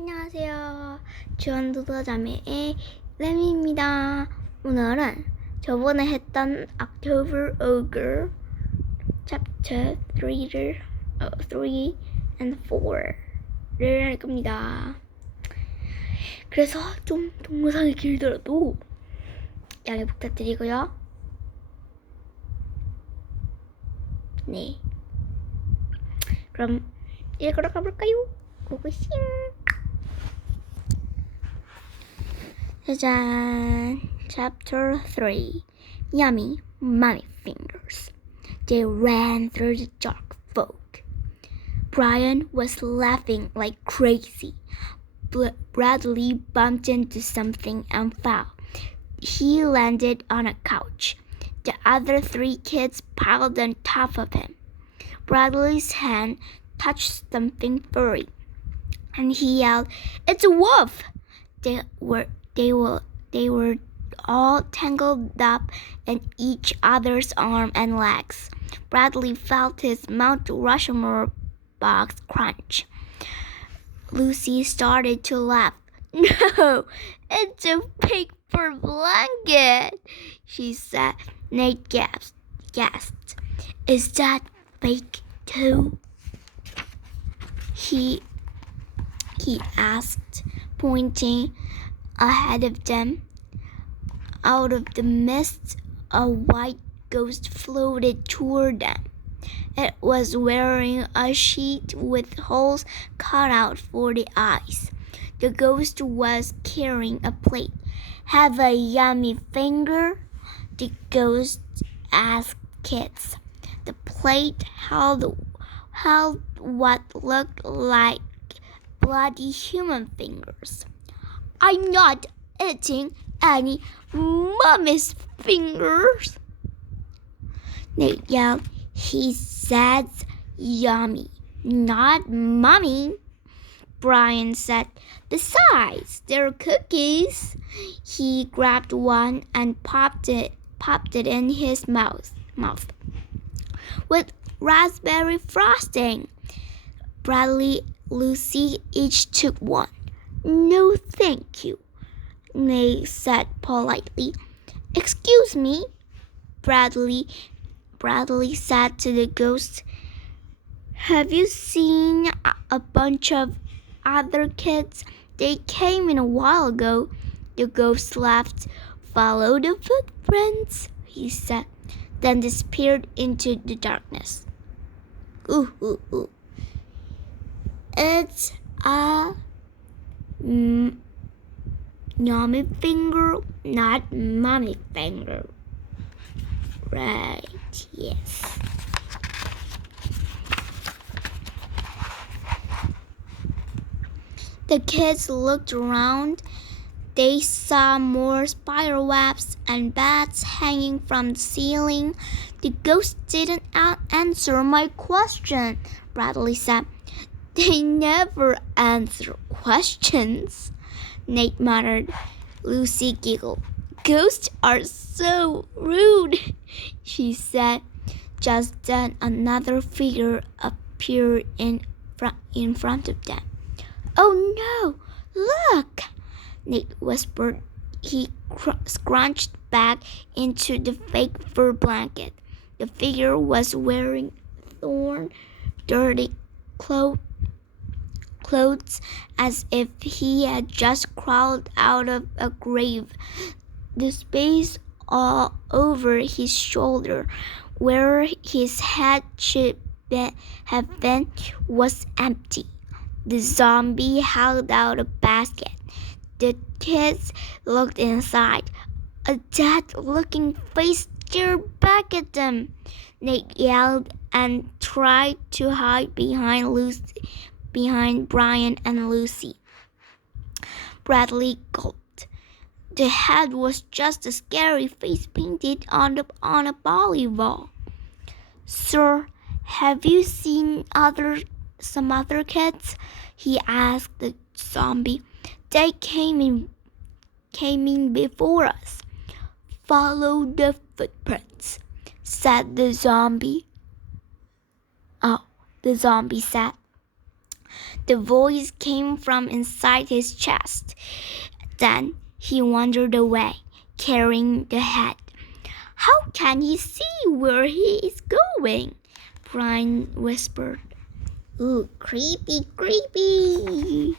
안녕하세요. 주원도서자매의 램입니다. 오늘은 저번에 했던 October Ogre Chapter 3를 3 and 4를 할 겁니다. 그래서 좀 동영상이 길더라도 양해 부탁드리고요. 네. 그럼 읽으러 가볼까요? 고고싱. 짜잔. Chapter 3. Yummy Mummy Fingers. They ran through the dark fog. Brian was laughing like crazy. Bradley bumped into something and fell. He landed on a couch. The other 3 kids piled on top of him. Bradley's hand touched something furry, and he yelled, "It's a wolf!" They were all tangled up in each other's arm and legs. Bradley felt his Mount Rushmore box crunch. Lucy started to laugh. "No, it's a paper blanket," she said. Nate gasped. "Is that fake too?" He asked, pointing ahead of them. Out of the mist, a white ghost floated toward them. It was wearing a sheet with holes cut out for the eyes. The ghost was carrying a plate. "Have a yummy finger?" the ghost asked kids. The plate held what looked like bloody human fingers. "I'm not eating any mummy's fingers," Nate yelled. "He said yummy, not mummy," Brian said. "Besides, they're cookies." He grabbed one and popped it in his mouth with raspberry frosting. Bradley, Lucy each took one. "No, thank you," Nate said politely. "Excuse me," Bradley said to the ghost. "Have you seen a bunch of other kids? They came in a while ago." The ghost laughed. "Follow the footprints," he said, then disappeared into the darkness. Ooh, ooh, ooh. "It's a yummy finger, not mummy finger." Right, yes. The kids looked around. They saw more spider webs and bats hanging from the ceiling. "The ghost didn't answer my question," Bradley said. "They never answer questions," Nate muttered. Lucy giggled. "Ghosts are so rude," she said. Just then another figure appeared in front of them. "Oh no, look!" Nate whispered. He scrunched back into the fake fur blanket. The figure was wearing torn, dirty clothes as if he had just crawled out of a grave. The space all over his shoulder, where his head should have been, was empty. The zombie held out a basket. The kids looked inside. A dead-looking face stared back at them. Nate yelled and tried to hide behind Brian and Lucy. Bradley gulped. The head was just a scary face painted on a volleyball. "Sir, have you seen some other kids?" he asked the zombie. "They came in before us." "Follow the footprints," said the zombie. The zombie said. The voice came from inside his chest. Then he wandered away, carrying the head. How can he see where he is going? Brian whispered. Ooh, creepy, creepy.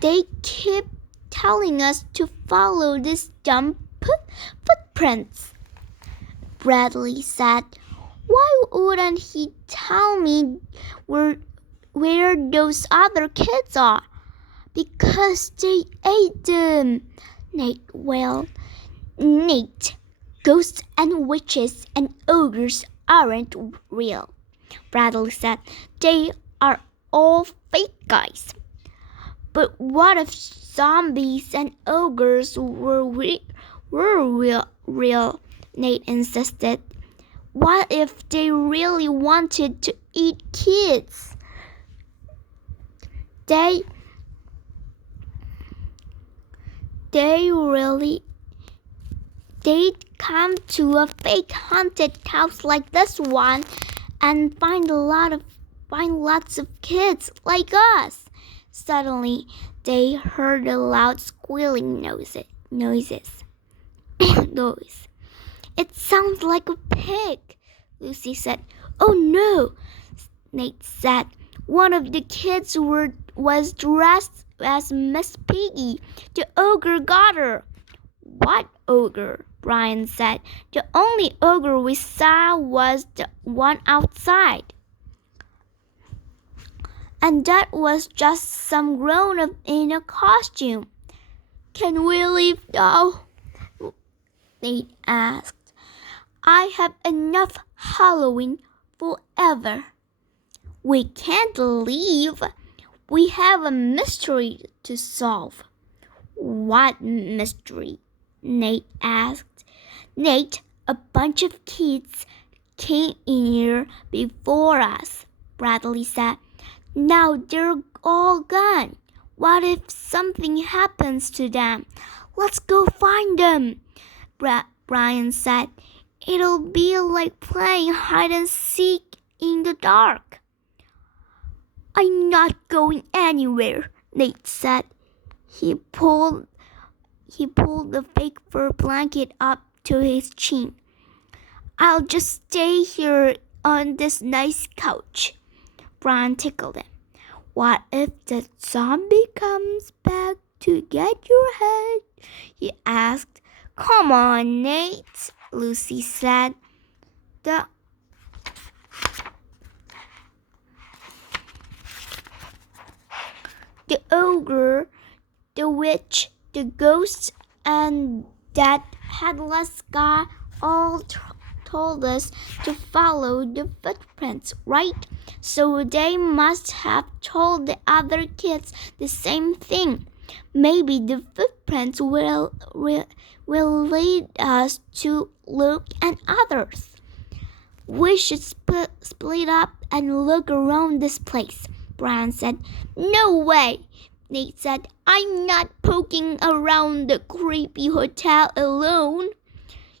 They keep telling us to follow these dumb footprints, Bradley said. Why wouldn't he tell me where those other kids are? Because they ate them, Nate wailed. Nate, ghosts and witches and ogres aren't real, Bradley said. They are all fake guys. But what if zombies and ogres were real? Nate insisted. What if they really wanted to eat kids? They'd come to a fake haunted house like this one and find lots of kids like us. Suddenly, they heard a loud squealing noise. It sounds like a pig, Lucy said. Oh no, Nate said. One of the kids was dressed as Miss Piggy. The ogre got her. What ogre? Brian said. The only ogre we saw was the one outside. And that was just some grown-up in a costume. Can we leave now? Nate asked. I have enough Halloween forever. We can't leave. We have a mystery to solve. What mystery? Nate asked. Nate, a bunch of kids came in here before us, Bradley said. Now they're all gone. What if something happens to them? Let's go find them, Brian said. It'll be like playing hide and seek in the dark. I'm not going anywhere, Nate said. He pulled the fake fur blanket up to his chin. I'll just stay here on this nice couch. Brian tickled him. What if the zombie comes back to get your head? He asked. Come on, Nate, Lucy said. The ogre, the witch, the ghost, and that headless guy all told us to follow the footprints, right? So they must have told the other kids the same thing. Maybe the footprints will lead us to Luke and others. We should split up and look around this place, Brian said. No way, Nate said. I'm not poking around the creepy hotel alone.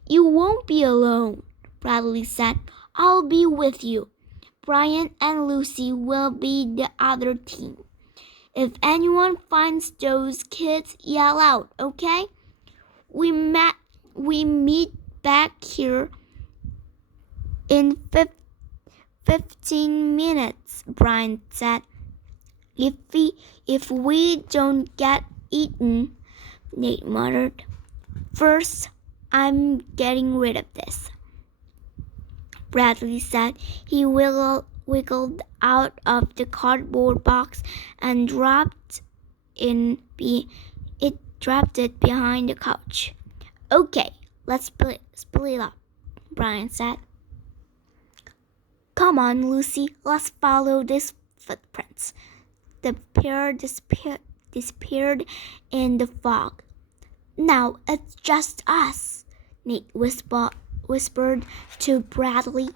You won't be alone, Bradley said. I'll be with you. Brian and Lucy will be the other team. If anyone finds those kids, yell out, okay? We meet back here in 15 minutes, Brian said. If we don't get eaten, Nate muttered. First, I'm getting rid of this, Bradley said. He wiggled out of the cardboard box and dropped it behind the couch. Okay, let's split up, Brian said. Come on, Lucy, let's follow these footprints. The pair disappeared in the fog. Now it's just us, Nate whispered to Bradley.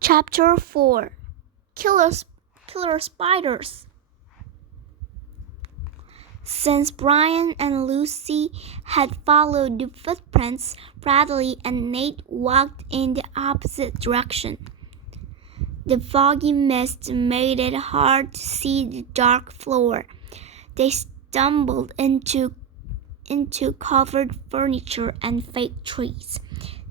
Chapter 4. Killer Spiders. Since Brian and Lucy had followed the footprints, Bradley and Nate walked in the opposite direction. The foggy mist made it hard to see the dark floor. They stumbled into covered furniture and fake trees.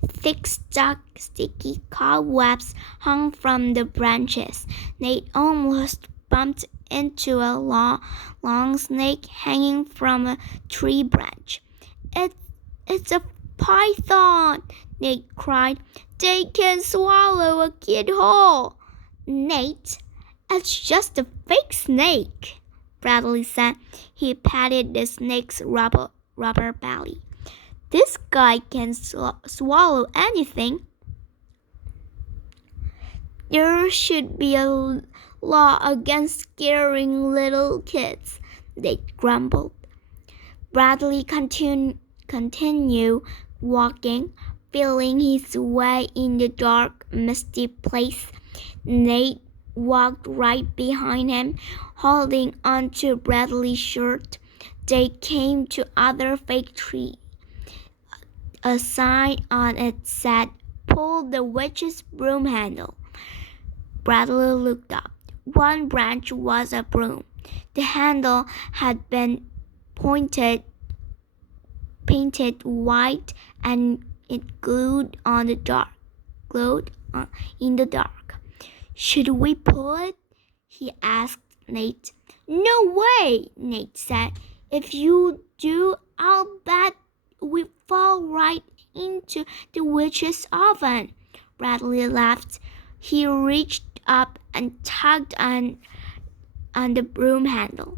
Thick, sticky cobwebs hung from the branches. Nate almost bumped into a long snake hanging from a tree branch. It's a python, Nate cried. They can swallow a kid whole. Nate, it's just a fake snake, Bradley said. He patted the snake's rubber belly. This guy can swallow anything. There should be a law against scaring little kids, they grumbled. Bradley continued walking, feeling his way in the dark, misty place. Nate walked right behind him, holding onto Bradley's shirt. They came to another fake tree. A sign on it said, "Pull the witch's broom handle." Bradley looked up. One branch was a broom. The handle had been painted white and it glowed in the dark. Should we pull it? He asked Nate. No way, Nate said. If you do, I'll bet we fall right into the witch's oven. Bradley laughed. He reached up and tugged on the broom handle.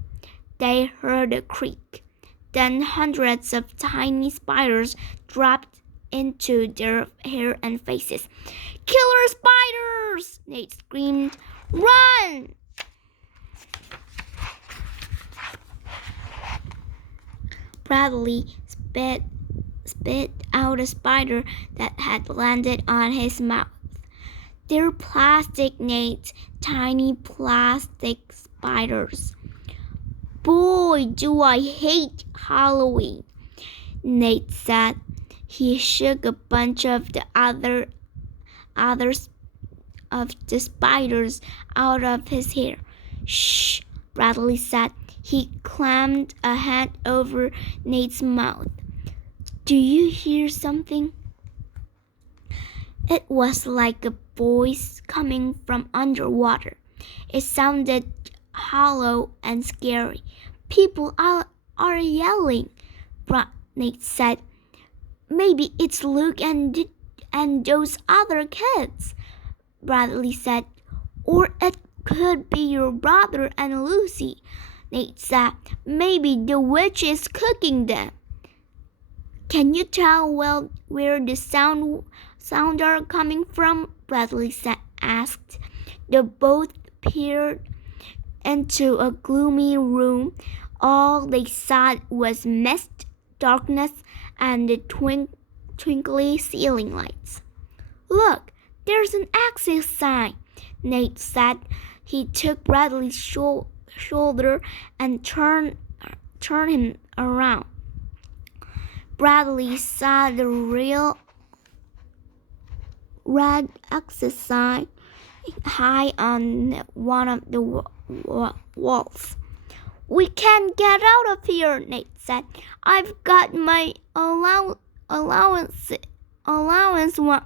They heard a creak. Then hundreds of tiny spiders dropped into their hair and faces. Killer spiders! Nate screamed. Run! Bradley spit out a spider that had landed on his mouth. They're plastic, Nate. Tiny plastic spiders. Boy, do I hate Halloween, Nate said. He shook a bunch of the others of the spiders out of his hair. Shh, Bradley said. He clamped a hand over Nate's mouth. Do you hear something? It was like a voice coming from underwater. It sounded hollow and scary. People are yelling, Nate said. Maybe it's Luke and those other kids, Bradley said. Or it could be your brother and Lucy, Nate said. Maybe the witch is cooking them. Can you tell where the sounds are coming from? Bradley asked. They both peered into a gloomy room. All they saw was mist, darkness, and the twinkly ceiling lights. Look, there's an exit sign, Nate said. He took Bradley's shoulder and turned him around. Bradley saw the real red exit sign high on one of the walls. We can't get out of here, Nate said. I've got my allowance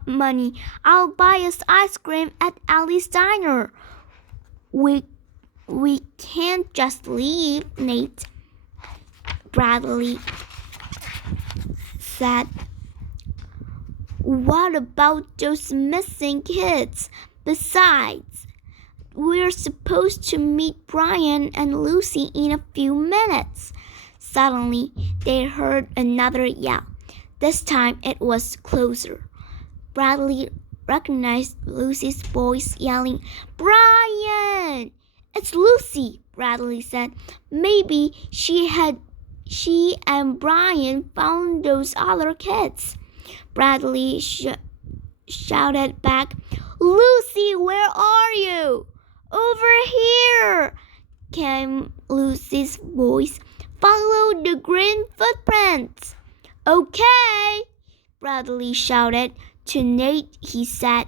money. I'll buy us ice cream at Allie's Diner. We can't just leave, Nate, Bradley said. What about those missing kids? Besides, we're supposed to meet Brian and Lucy in a few minutes. Suddenly, they heard another yell. This time it was closer. Bradley recognized Lucy's voice yelling, Brian! It's Lucy, Bradley said. Maybe she and Brian found those other kids. Bradley shouted back, Lucy, where are you? Over here, came Lucy's voice. Follow the green footprints. Okay, Bradley shouted. To Nate, he said,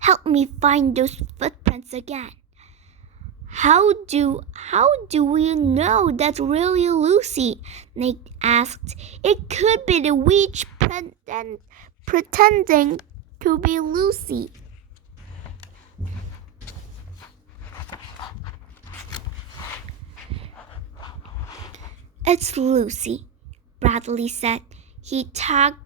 help me find those footprints again. How do we know that's really Lucy? Nate asked. It could be the witch pretending to be Lucy. It's Lucy, Bradley said. He tugged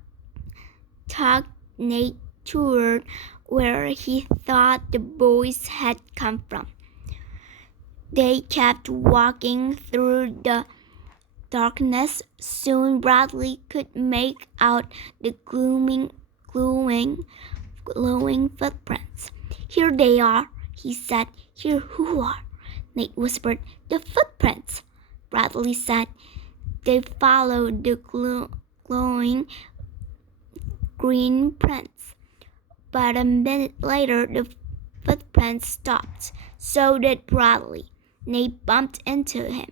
Nate toward where he thought the boys had come from. They kept walking through the darkness. Soon Bradley could make out the glowing footprints. Here they are, he said. Here who are? Nate whispered. The footprints, Bradley said. They followed the glowing green prints. But a minute later, the footprints stopped. So did Bradley. Nate bumped into him.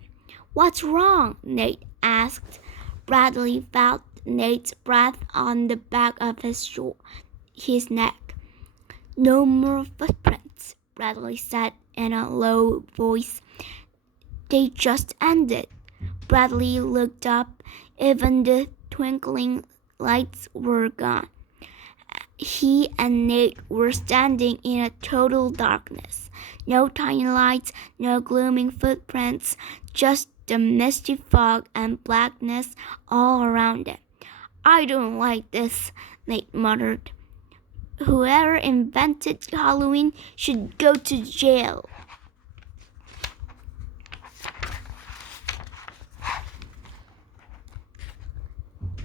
What's wrong? Nate asked. Bradley felt Nate's breath on the back of his neck. No more footprints, Bradley said in a low voice. They just ended. Bradley looked up. Even the twinkling lights were gone. He and Nate were standing in a total darkness. No tiny lights, no glooming footprints, just the misty fog and blackness all around them. I don't like this, Nate muttered. Whoever invented Halloween should go to jail.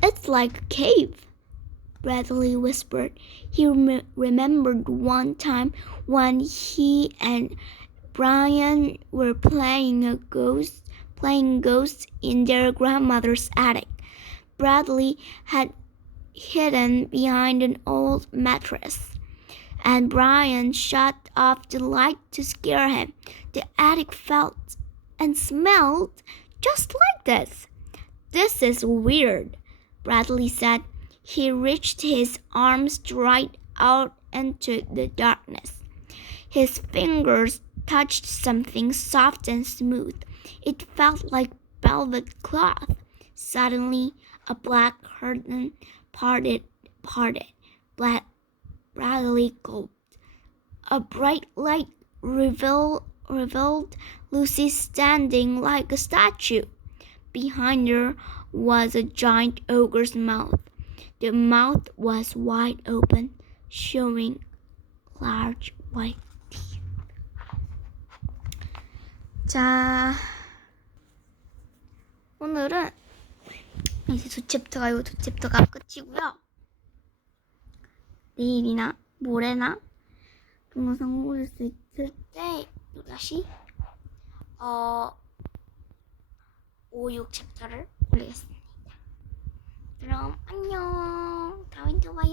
It's like a cave, Bradley whispered. He remembered one time when he and Brian were playing ghosts in their grandmother's attic. Bradley had hidden behind an old mattress, and Brian shut off the light to scare him. The attic felt and smelled just like this. This is weird, Bradley said. He reached his arms right out into the darkness. His fingers touched something soft and smooth. It felt like velvet cloth. Suddenly, a black curtain parted. Bradley gulped. A bright light revealed Lucy standing like a statue. Behind her was a giant ogre's mouth. The mouth was wide open, showing large white teeth. 자, 오늘은 이제 두 챕터가 끝이고요. 내일이나 모레나 동영상 올릴 수 있을 때 또다시 5, 6챕터를 올리겠습니다. 그럼 안녕. 다음에 또 봐요.